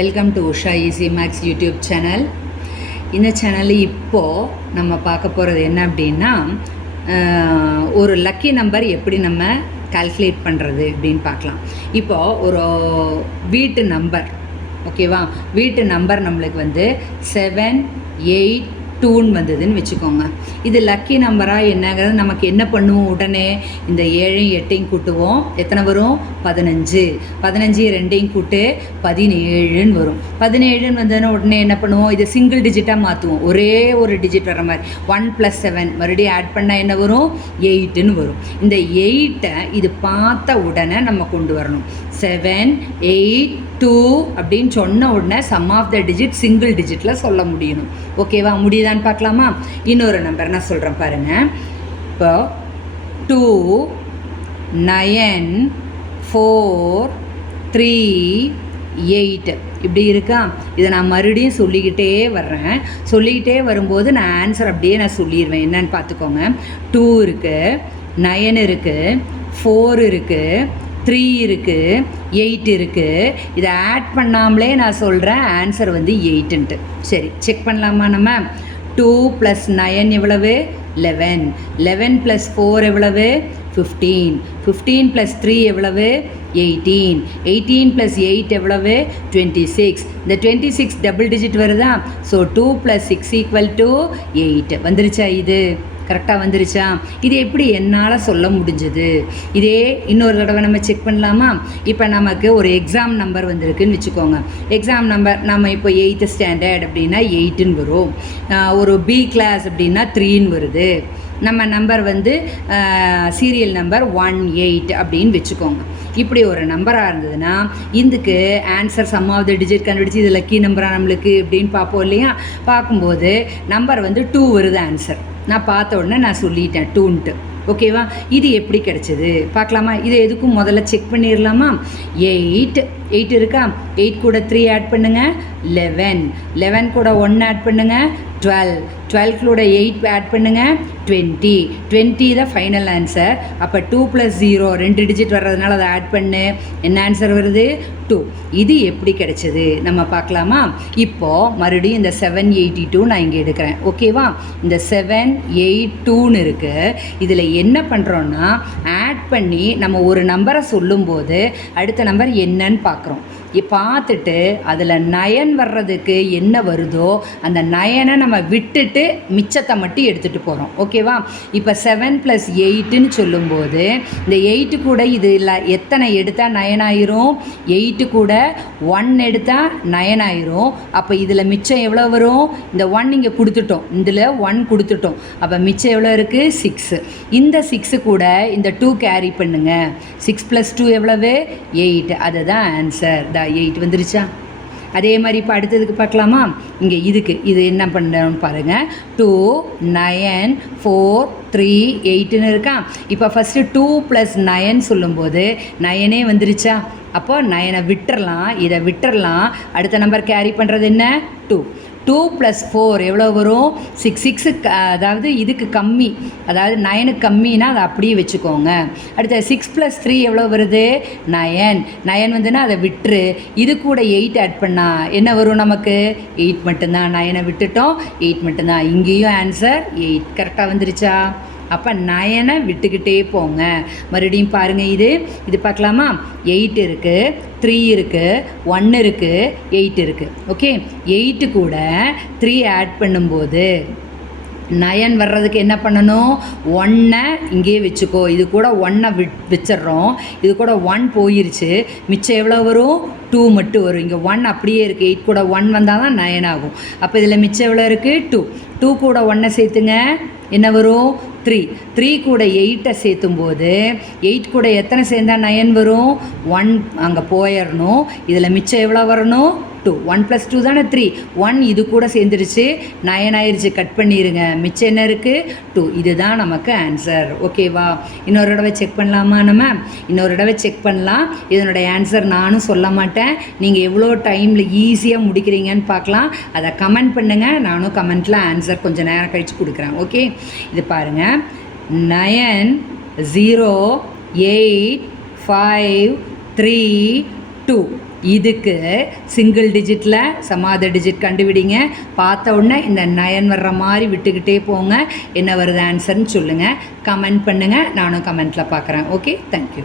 Welcome to Usha easy makes YouTube channel. இந்த சேனலில் இப்போது நம்ம பார்க்க போகிறது என்ன அப்படின்னா, ஒரு லக்கி நம்பர் எப்படி நம்ம கால்குலேட் பண்ணுறது அப்படின்னு பார்க்கலாம். இப்போது ஒரு வீட்டு நம்பர், ஓகேவா, வீட்டு நம்பர் நம்மளுக்கு 782 வந்ததுன்னு வச்சுக்கோங்க. இது லக்கி நம்பராக என்னங்கிறது நமக்கு என்ன பண்ணுவோம், உடனே இந்த 7 8 கூட்டுவோம். எத்தனை வரும்? 15. 15 2 கூட்டு 17ன்னு வரும். 17ன்னு வந்ததுன்னா உடனே என்ன பண்ணுவோம், இதை சிங்கிள் டிஜிட்டாக மாற்றுவோம். ஒரே ஒரு டிஜிட் வர மாதிரி 1 + 7 மறுபடியும் ஆட் பண்ணால் என்ன வரும்? 8ன்னு வரும். இந்த 8ஐ இது பார்த்த உடனே நம்ம கொண்டு வரணும். 7 8 2 அப்படின்னு சொன்ன உடனே sum of the digit single டிஜிட்டில் சொல்ல முடியணும். ஓகேவா? முடியுதான்னு பார்க்கலாமா? இன்னொரு நம்பர் நான் சொல்கிறேன் பாருங்கள். இப்போ 2 9 4 3 8 இப்படி இருக்கா? இதை நான் மறுபடியும் சொல்லிக்கிட்டே வர்றேன். சொல்லிக்கிட்டே வரும்போது நான் ஆன்சர் அப்படியே நான் சொல்லிடுவேன். என்னன்னு பார்த்துக்கோங்க. 2 இருக்குது, 9 இருக்குது, 4 இருக்குது, 3 இருக்குது, 8 இருக்குது. இதை ஆட் பண்ணாமலே நான் சொல்கிறேன் ஆன்சர் 8ன்ட்டு. சரி, செக் பண்ணலாமா? நம்ம 2 + 9 எவ்வளவு? 11. 11 + 4 எவ்வளவு? 15. 15 + 3 எவ்வளவு? 18. 18 + 8 எவ்வளவு? 26. இந்த 26 டபுள் டிஜிட் வருதா? ஸோ 2 + 6 = 8 வந்துருச்சா? இது கரெக்டாக வந்துருச்சா? இது எப்படி என்னால் சொல்ல முடிஞ்சது? இதே இன்னொரு தடவை நம்ம செக் பண்ணலாமா? இப்போ நமக்கு ஒரு எக்ஸாம் நம்பர் வந்திருக்குன்னு வச்சுக்கோங்க. எக்ஸாம் நம்பர் நம்ம இப்போ 8th ஸ்டாண்டர்ட் அப்படின்னா 8ன்னு வரும். ஒரு பி கிளாஸ் அப்படின்னா 3ன்னு வருது. நம்ம நம்பர் சீரியல் நம்பர் 18 அப்படின்னு வச்சுக்கோங்க. இப்படி ஒரு நம்பராக இருந்ததுன்னா இதுக்கு answer sum of the digit கண்டுபிடிச்சி இது லக்கி நம்பராக நம்மளுக்கு அப்படின்னு பார்ப்போம் இல்லையா? பார்க்கும்போது நம்பர் 2 வருது ஆன்சர். நான் பார்த்த உடனே நான் சொல்லிட்டேன் 2ன்ட்டு. ஓகேவா? இது எப்படி கிடச்சிது பார்க்கலாமா? இது எதுக்கும் முதல்ல செக் பண்ணிடலாமா? 8 இருக்கா? 8 கூட 3 ஆட் பண்ணுங்கள், 11. 11 கூட 1 ஆட் பண்ணுங்கள், 12. 12 கூட 8 ஆட் பண்ணுங்கள், 20. 20 தான் ஃபைனல் ஆன்சர். அப்போ 2 + 0 2 டிஜிட் வர்றதுனால அதை ஆட் பண்ணு. என்ன ஆன்சர் வருது? 2. இது எப்படி கிடைச்சது நம்ம பார்க்கலாமா? இப்போது மறுபடியும் இந்த 782 நான் இங்கே எடுக்கிறேன். ஓகேவா? இந்த 782ன்னு இருக்குது. இதில் என்ன பண்ணுறோன்னா ஆட் பண்ணி நம்ம ஒரு நம்பரை சொல்லும்போது அடுத்த நம்பர் என்னன்னு பார்க்குறோம். பார்த்துட்டு அதில் 9 வர்றதுக்கு என்ன வருதோ அந்த 9ஐ நம்ம விட்டுட்டு மிச்சத்தை மட்டும் எடுத்துகிட்டு போகிறோம். ஓகேவா? இப்போ 7 + 8ன்னு சொல்லும்போது இந்த 8 கூட இது இல்லை எத்தனை எடுத்தால் 9 ஆயிரும்? 8 கூட 1 எடுத்தால் 9 ஆயிரும். அப்போ இதில் மிச்சம் எவ்வளோ வரும்? இந்த 1 இங்கே கொடுத்துட்டோம், இதில் 1 கொடுத்துட்டோம். அப்போ மிச்சம் எவ்வளோ இருக்குது? 6. இந்த 6 கூட இந்த 2 கேரி பண்ணுங்க. 6 + 2 எவ்வளவு? 8. அதுதான் ஆன்சர். 8 வந்துருச்சா? அதே மாதிரி இப்போ அடுத்ததுக்கு பார்க்கலாமா? இங்கே இது என்ன பண்ணுறோன்னு பாருங்கள். 2 9 4 3 8ன்னு இருக்கா? இப்போ ஃபஸ்ட்டு 2 + 9 சொல்லும்போது 9 வந்துருச்சா? அப்போ 9ஐ விட்டுறலாம், இதை விட்டுறலாம். அடுத்த நம்பர் கேரி பண்ணுறது என்ன? 2. 2 + 4 எவ்வளோ வரும்? 6. அதாவது இதுக்கு கம்மி, அதாவது 9க்கு கம்மின்னா அதை அப்படியே வச்சுக்கோங்க. அடுத்த 6 + 3 எவ்வளோ வருது? 9. 9 வந்துன்னா அதை விட்டுரு. இது கூட 8 ஆட் பண்ணால் என்ன வரும் நமக்கு? 8 மட்டும்தான். 9ஐ விட்டுட்டோம், 8 மட்டும்தான். இங்கேயும் ஆன்சர் 8. கரெக்டாக வந்துருச்சா? அப்போ 9ஐ விட்டுக்கிட்டே போங்க. மறுபடியும் பாருங்கள். இது பார்க்கலாமா? 8 இருக்குது, 3 இருக்குது, 1 இருக்குது, 8 இருக்குது. ஓகே, 8 கூட 3 ஆட் பண்ணும்போது 9 வர்றதுக்கு என்ன பண்ணணும்? 1ஐ இங்கேயே வச்சுக்கோ. இது கூட 1ஐ வச்சிட்றோம். இது கூட 1 போயிருச்சு. மிச்சம் எவ்வளோ வரும்? 2 மட்டும் வரும். இங்கே 1 அப்படியே இருக்குது. 8 கூட 1 வந்தால் தான் 9 ஆகும். அப்போ இதில் மிச்சம் எவ்வளோ இருக்குது? 2. 2 கூட 1ஐ சேர்த்துங்க, என்ன வரும்? 3. 3 கூட 8ஐ சேர்த்தும்போது 8 கூட எத்தனை சேர்ந்தால் 9 வரும்? 1 அங்கே போயிடணும். இதில் மிச்சம் எவ்வளோ வரணும்? 2. 1 + 2 தானே 3. 1 இது கூட சேர்ந்துருச்சு, 9 ஆயிடுச்சு. கட் பண்ணிடுங்க. மிச்சம் என்ன இருக்குது? 2. இதுதான் நமக்கு ஆன்சர். ஓகேவா? இன்னொரு தடவை செக் பண்ணலாமா? நம்ம இன்னொரு தடவை செக் பண்ணலாம். இதனுடைய ஆன்சர் நானும் சொல்ல மாட்டேன். நீங்கள் எவ்வளோ டைமில் ஈஸியாக முடிக்கிறீங்கன்னு பார்க்கலாம். அதை கமெண்ட் பண்ணுங்கள். நானும் கமெண்ட்டில் ஆன்சர் கொஞ்சம் நேரம் கழித்து கொடுக்குறேன். ஓகே, இது பாருங்கள். 9 0 8 5 3 2 இதுக்கு சிங்கிள் டிஜிட்டில் சமாத டிஜிட் கண்டுபிடிங்க. பார்த்த உடனே இந்த 9 வர்ற மாதிரி விட்டுக்கிட்டே போங்க. என்ன வருது ஆன்சர்னு சொல்லுங்கள். கமெண்ட் பண்ணுங்கள். நானும் கமெண்ட்டில் பார்க்குறேன். Okay, thank you.